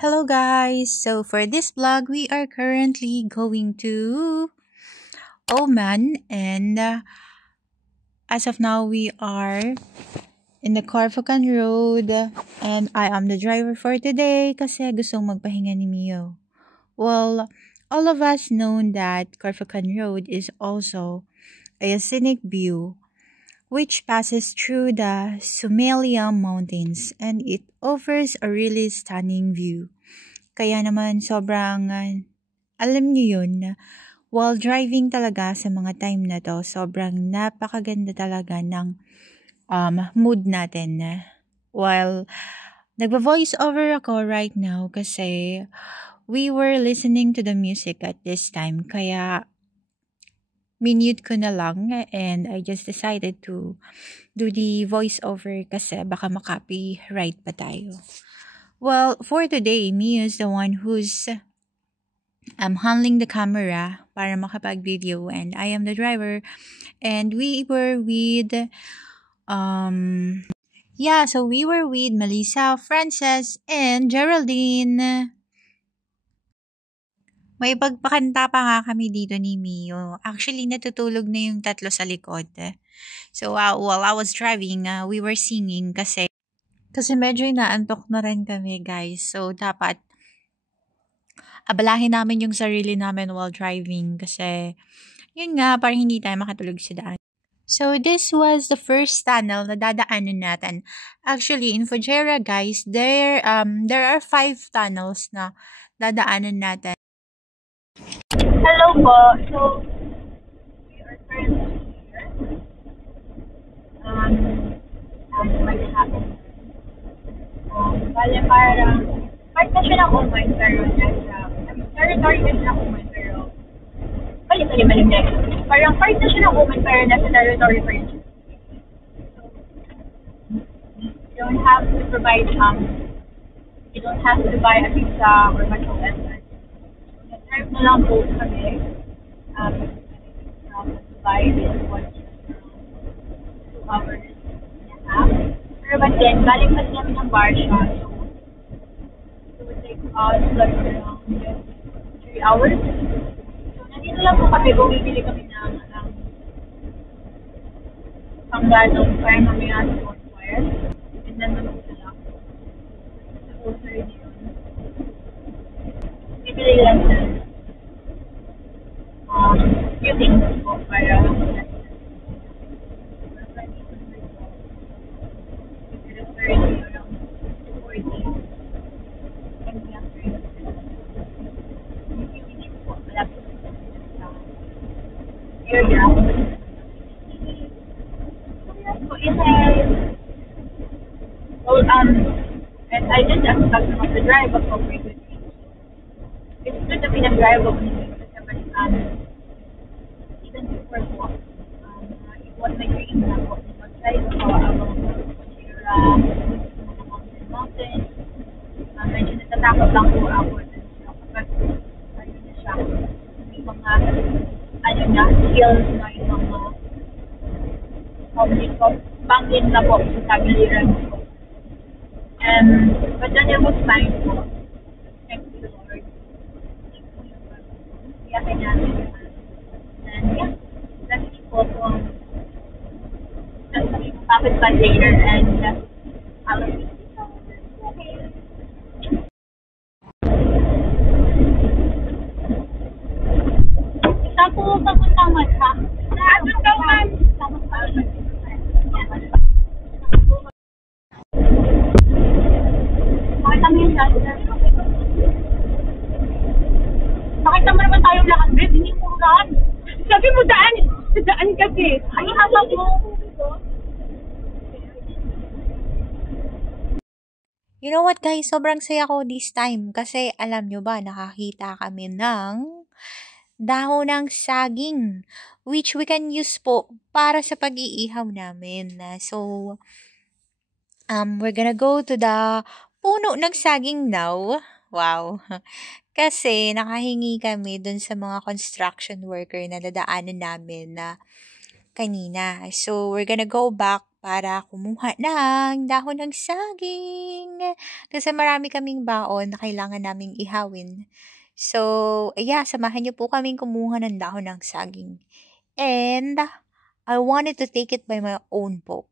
Hello guys! So for this vlog, we are currently going to Oman and as of now, we are in the Corfocan Road and I am the driver for today kasi gustong magpahinga ni Mio. Well, all of us know that Corfocan Road is also a scenic view which passes through the Somalia Mountains and it offers a really stunning view. Kaya naman sobrang alam niyo yun, while driving talaga sa mga time na to, sobrang napakaganda talaga ng mood natin. While nagva-voice over ako right now kasi we were listening to the music at this time. Kaya minute ko na lang and I just decided to do the voiceover kasi baka makopyright pa tayo. Well, for today, Mia is the one who's handling the camera para makapag-video and I am the driver. And we were with we were with Melissa, Frances, and Geraldine. May pagpakanta pa nga kami dito ni Mio. Actually, natutulog na yung tatlo sa likod. So, while I was driving, we were singing kasi medyo inaantok na rin kami, guys. So, dapat abalahin namin yung sarili namin while driving kasi yun nga, parang hindi tayo makatulog sa daan. So, this was the first tunnel na dadaanan natin. Actually, in Fujairah, guys, there are 5 tunnels na dadaanan natin. Hello po. So, we are currently here. May hapon. Bale parang part na siya ng Oman pero territory na siya ng Oman pero mali. Parang part na siya ng Oman pero nasa territory pa rin siya. So, you don't have to provide you don't have to buy a visa or medical essence. Drive na lang po kami. From Dubai, this was 2 hours and a half. Pero but then, galing pa namin ng Barsha. So, it would take us like around 3 hours. So, nandito lang po kami. Bumibili kami ng pangganong parang kami nga sa bonfire. And then, naman na lang. Sa grocery na yun. Bibili lang na few things po para and I did expect them to drive appropriately. It's good to be a driver even before po, it was my dream na po mag-try ko abang mountain. Medyo natatakot lang po ako kapag ayun na siya. May mga skills na yung mga bangin na po sa tagiliran ko. But then it was fine po. Thank you, Lord. Iyakin natin. And yeah, that's po po. Profit by later and I'll see you. Saan po papuntang Mata? Doon daw, ma'am. Pakita mo yung daan. Pakita mo naman tayong lahat, babe. Hindi mo daan. Sabi mo daan. Daan kasi. Ay, habang mo. You know what guys, sobrang saya ko this time kasi alam nyo ba, nakakita kami ng dahon ng saging which we can use po para sa pag-iihaw namin. So, we're gonna go to the puno ng saging now. Wow. Kasi nakahingi kami dun sa mga construction worker na dadaanan namin na kanina. So, we're gonna go back para kumuha ng dahon ng saging. Kasi marami kaming baon na kailangan naming ihawin. So, yeah, samahan niyo po kaming kumuha ng dahon ng saging. And I wanted to take it by my own boat.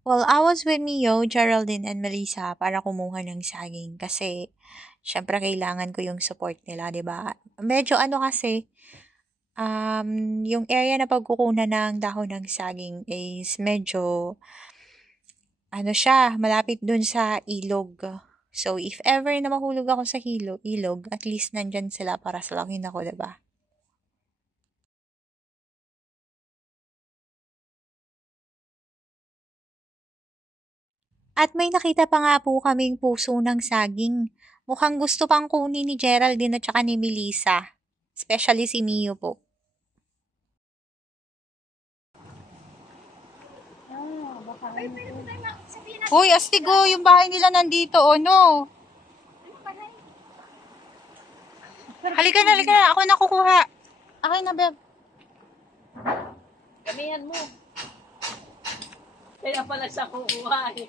Well, I was with Mio, Geraldine, and Melissa para kumuha ng saging kasi syempre kailangan ko yung support nila, 'di ba? Medyo ano kasi yung area na pagkukunan ng dahon ng saging is medyo ano siya, malapit dun sa ilog. So, if ever na mahulog ako sa ilog, at least nandyan sila para salangin ako, 'di ba? At may nakita pa nga po kaming puso ng saging. Mukhang gusto pang kunin ni Geraldine at saka ni Melissa. Especially si Mio po. Hoy, astigo, yung bahay nila nandito, oh no. Halika na, ako na kukuha. Akin na, Beb. Gamihan mo. Kaya pala siya kukuha eh.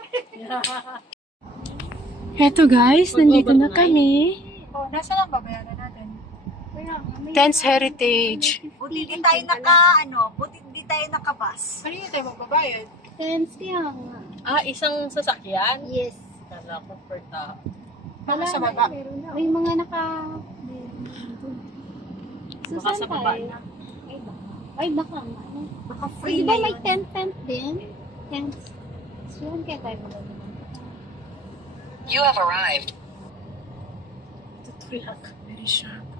Heto guys, nandito na kami. Oh, nasa lang babayaran natin? Tense Heritage. Buti di tayo buti di tayo nakabas. Kanina tayo magbabayad? Tense kaya nga. Ah, isang sasakyan? Yes. Kala ko per tao. Baka sa baba. May mga naka... Baka sa baba na. Ay, baka nga. Baka Di free ba na may yun. tent din? Tent. So, yun kaya tayo mag You have arrived. Tutulak. Very sharp.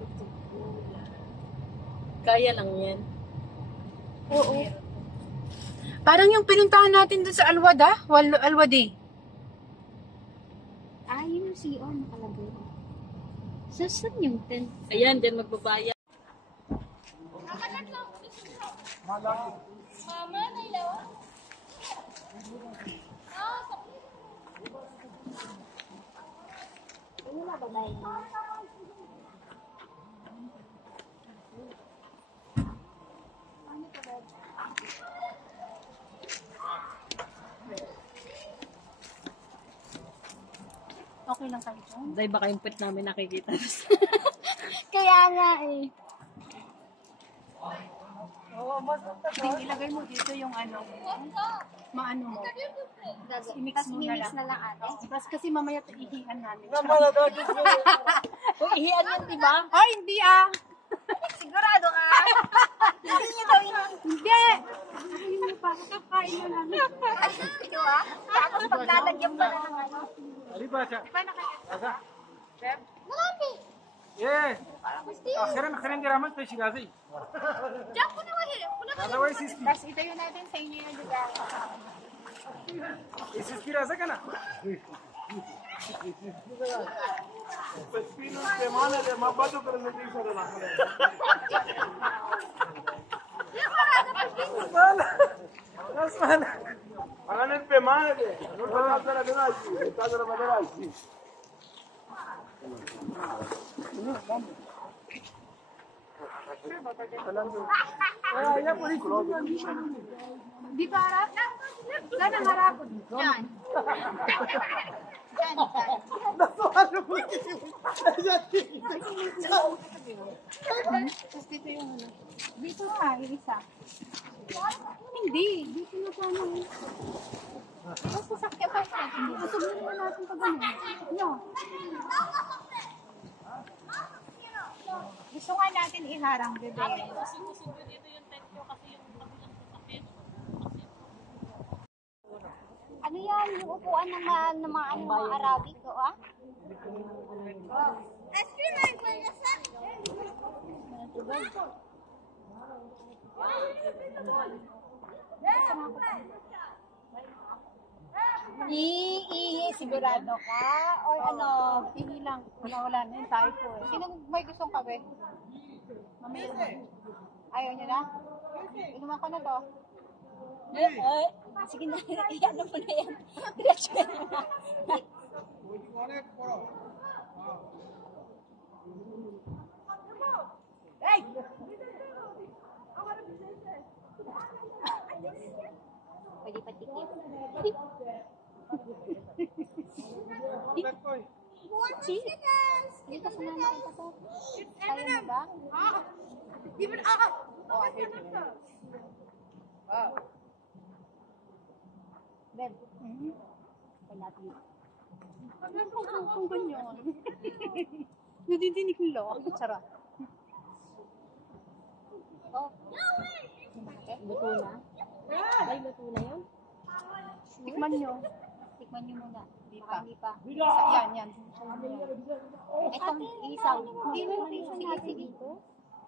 Kaya lang yan. Oo. Parang yung pinuntahan natin dun sa Alwada, Alwadi. Ah, yun yung CO nakalagay. So, saan yung tent? Ayan, dyan magbabayad. Okay lang kayo dyan? Dahil baka yung pet namin nakikita. Kaya nga eh. Ilagay mo dito yung ano, maano mo. I-mix na lang ate. Tapos kasi mamaya ihihan namin. Uy, ihian yan, diba? Ay, hindi ah! Sigurado ka. Hindi niyo daw yun. Hindi! Ay, mo pa, kakain na lang. Ito Tapos paglalagyan pa na ng ano. ايه اخيرا دي رمضان تشي غازي هذا وين سيستي Tapos itayo natin sa inyo yung lugar. سيستي راسك انا بس في ناس كمان ما بدو كرن دي سر لا اسمع انا البيمان دي نور بدل بدل تاجر بدل Dito harap? Saan ang harap? Diyan. Tapos dito yung ano. Dito nga, yung isa. Hindi. Dito na sana. Tapos sasakya pa siya. Usog na naman natin pag ano. No. Gusto nga natin iharang, bebe. Ano yan? Yung upuan ng mga Arabic, o ah? Sigurado ka? O ano? Hindi lang. Wala na yung tayo po eh. Sino may gustong kape? Mamaya na. Ayaw niyo na? Inuman ko na to. Sige na, ano mo na yan? Diretso na yan. Hey! Pwede patikim. Si? Hindi ka sumama kita to. Kaya mo ba? Beb. I love you. Kung ganyan. Nadidinig nila. Charot. Oh. Luto na? Ay, luto na yun? Tikman nyo. Tikman niyo muna. Hindi Baka pa. hindi pa. Yan. Itong isaw. Hindi mo location natin dito.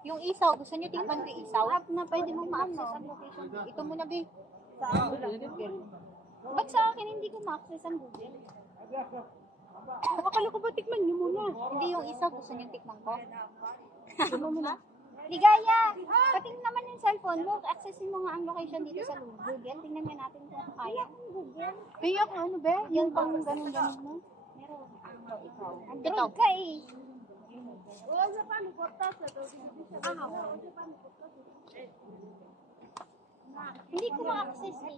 Yung isaw, gusto niyo tikman ko yung isaw? Na pwede mong ma-access ang location. Ito muna, be. Saan? Google. Ba't sa akin hindi ko ma-access ang Google? Akala ko ba tikman nyo muna? Hindi yung isaw, gusto niyo tikman ko? Ano muna? Ligaya! Pating naman yung cellphone mo, accessin mo nga ang location dito sa Google. Tingnan nga natin kung kaya. Google? Kaya ko ano ba? Yung pang ganun-ganun mo? Meron. Ikaw. Android ka eh. Hindi ko ma-access eh.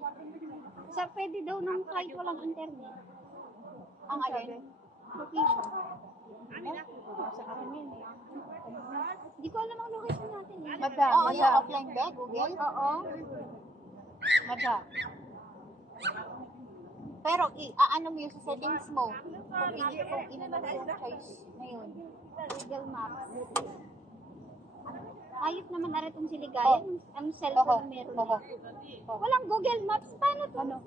Sa pwede daw nang kahit walang internet. Ang alin? Location. Hindi ko alam ang location natin eh. Mada, Oo, mada. yung offline ba? Google? Oo. Mada. Pero ano mo yung sa settings mo? Kung inano mo yung choice na yun. Google Maps. Ayop naman na rin itong siligaya. Ang cellphone meron. Walang Google Maps. Paano to? Ano?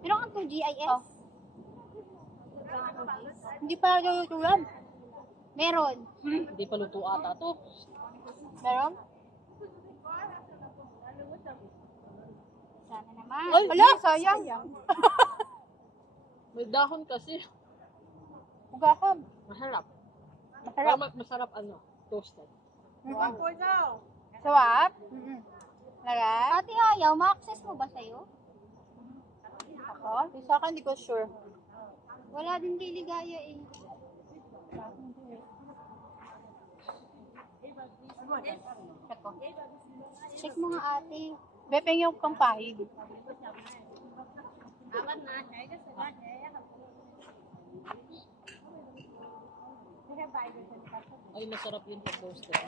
Meron kang 2 GIS? Hindi pa lulutuan. Meron. Hindi pa luto ata to. Meron? Sana naman. Ay, Wala, sayang. may dahon kasi. Ugaham. Masarap. Masarap. Masarap ano, toasted. Sawap? Laga? Ate ayaw, ma-access mo ba sa'yo? Ako? Sa akin, hindi ko sure. Wala din kay Ligaya eh. Check ko. Check mo nga ate. Bepeng yung pampahig. Ay, masarap yun sa toasted.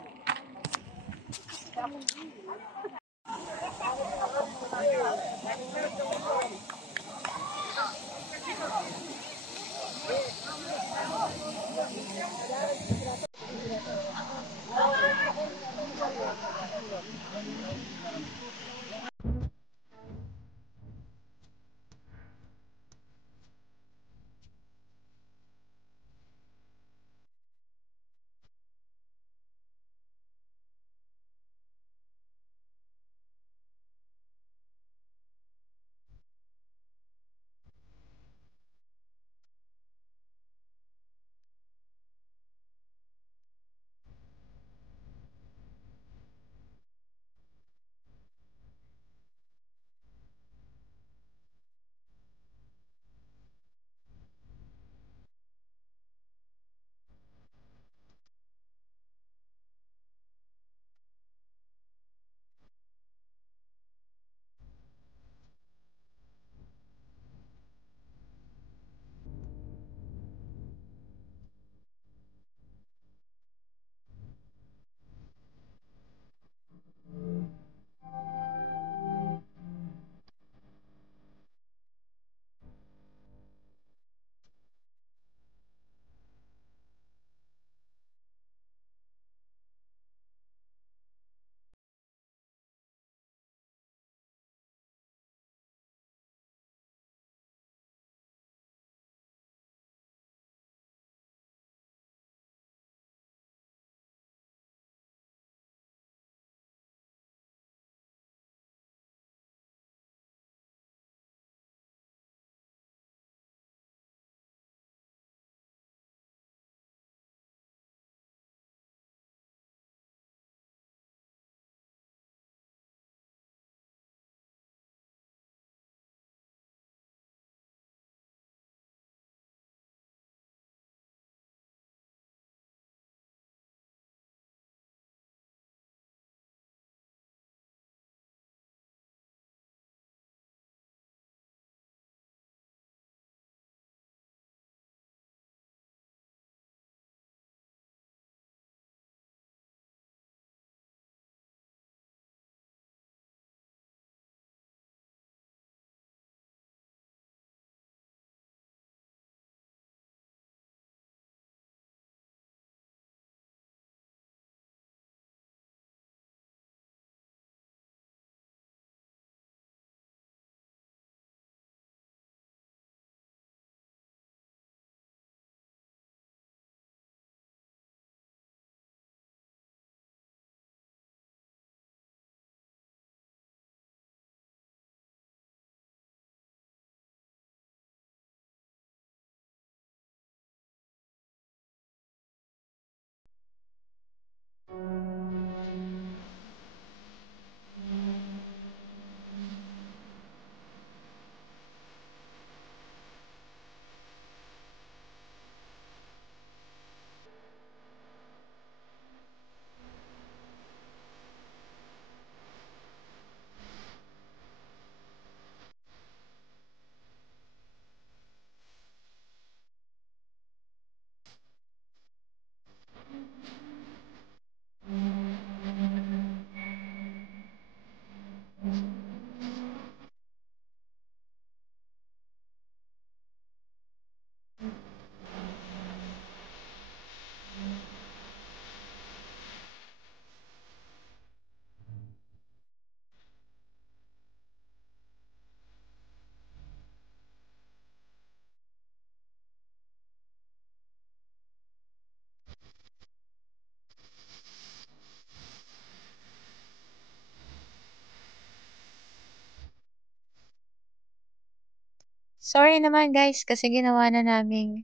Sorry naman guys kasi ginawa na naming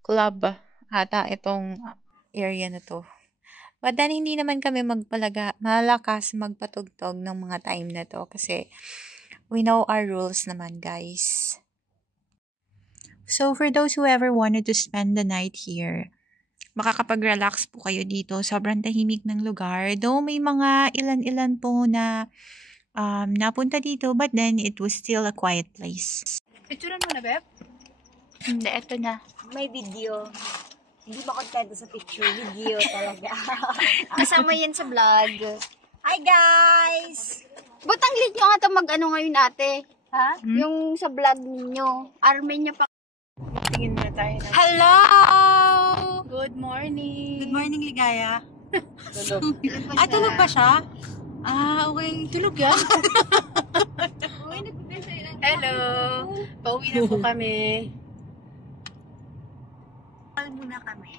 club ata itong area na to. But then, hindi naman kami malakas magpatugtog ng mga time na to kasi we know our rules naman, guys. So, for those who ever wanted to spend the night here, makakapag-relax po kayo dito. Sobrang tahimik ng lugar. Though may mga ilan-ilan po na napunta dito, but then it was still a quiet place. Picturean mo na, Beb? Hindi, eto na. May video. Hindi ba kontento sa picture? Video talaga. Kasama yan sa vlog. Hi guys! Ba't ang lit nyo nga ito mag-ano ngayon ate? Ha? Yung sa vlog ninyo. Armen nyo pa. Tingin na tayo na. Hello! Good morning. Good morning, Ligaya. Tulog ba siya? Okay. Tulog yan. Hello. Pauwi na po kami. Call muna kami.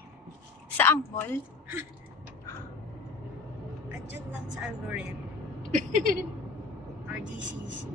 Saang mall? Andyan lang sa Algorithm. Or GCC.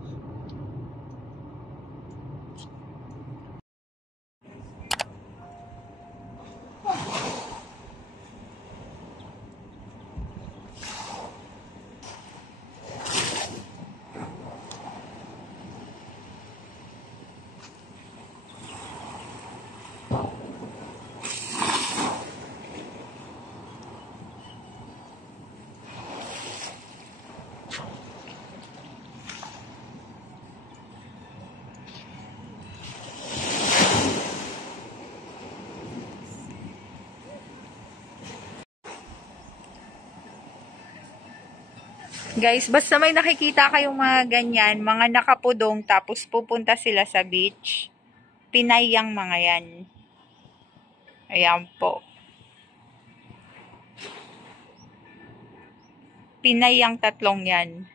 Guys, basta may nakikita kayong mga ganyan, mga nakapudong, tapos pupunta sila sa beach, Pinay yang mga yan. Ayan po. Pinay yang tatlong yan.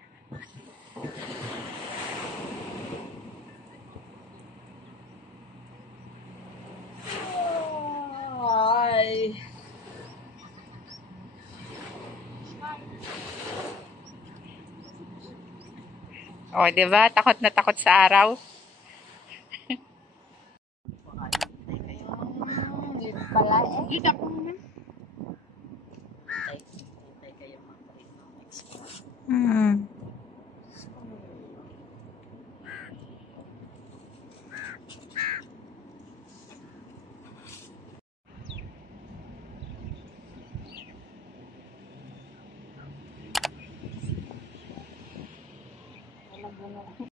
Hi. O, diba? Takot na takot sa araw. Pala eh. Kita po naman. Hmm.